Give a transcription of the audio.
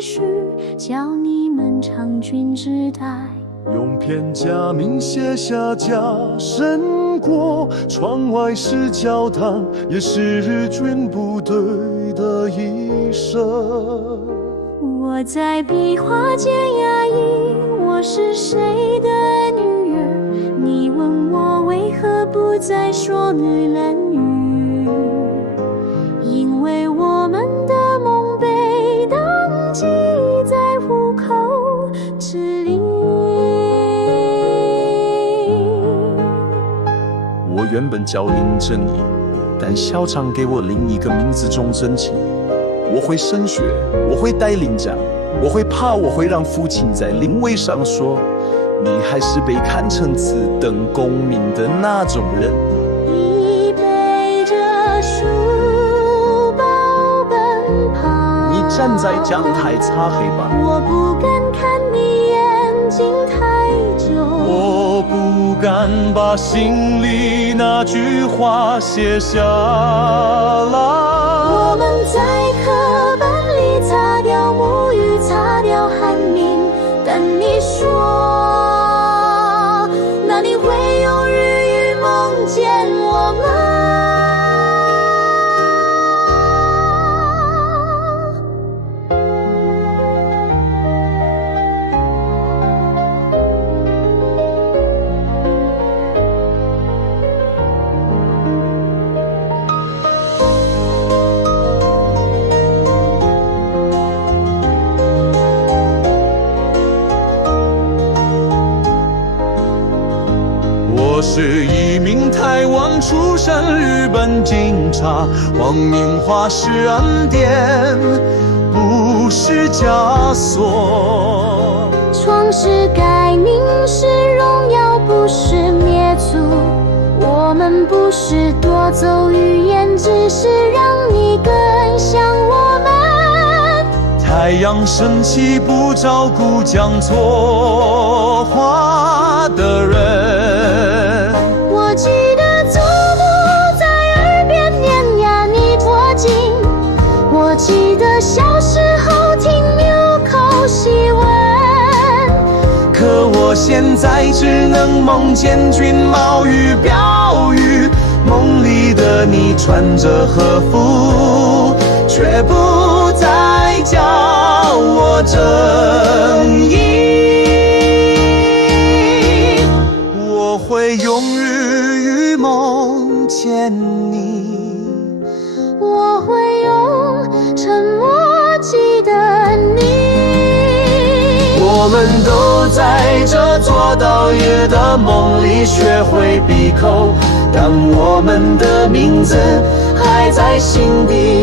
期许，叫你们长君之代。用片假名写下家身国，窗外是教堂，也是日军部队的一生。我在壁画间压抑，我是谁的女儿？你问我为何不再说女男语？因为我们的梦被当记在户口之里。我原本叫林正义，但校长给我另一个名字钟真情。我会升学，我会带领奖，我会怕，我会让父亲在灵位上说，你还是被看成次等公民的那种人。你背着书包奔跑，你站在讲台擦黑板，我不敢看你眼睛太久，我不敢把心里那句话写下来。我们在课本里擦掉母语，擦掉汉名，但你说，那你会用日语梦见我吗？我是一名台湾出身日本警察，黄明华是恩典，不是枷锁。创世改名是荣耀，不是灭族。我们不是夺走语言，只是让你更像我们。太阳升起不照顾讲错话的人，我记得祖母在耳边念呀你多经，我记得小时候听纽扣细闻，可我现在只能梦见军帽与标语，梦里的你穿着和服，却不再叫我正义。我会用日语梦见你，我会用沉默记得你。我们都在这座岛屿的梦里学会闭口，当我们的名字还在心底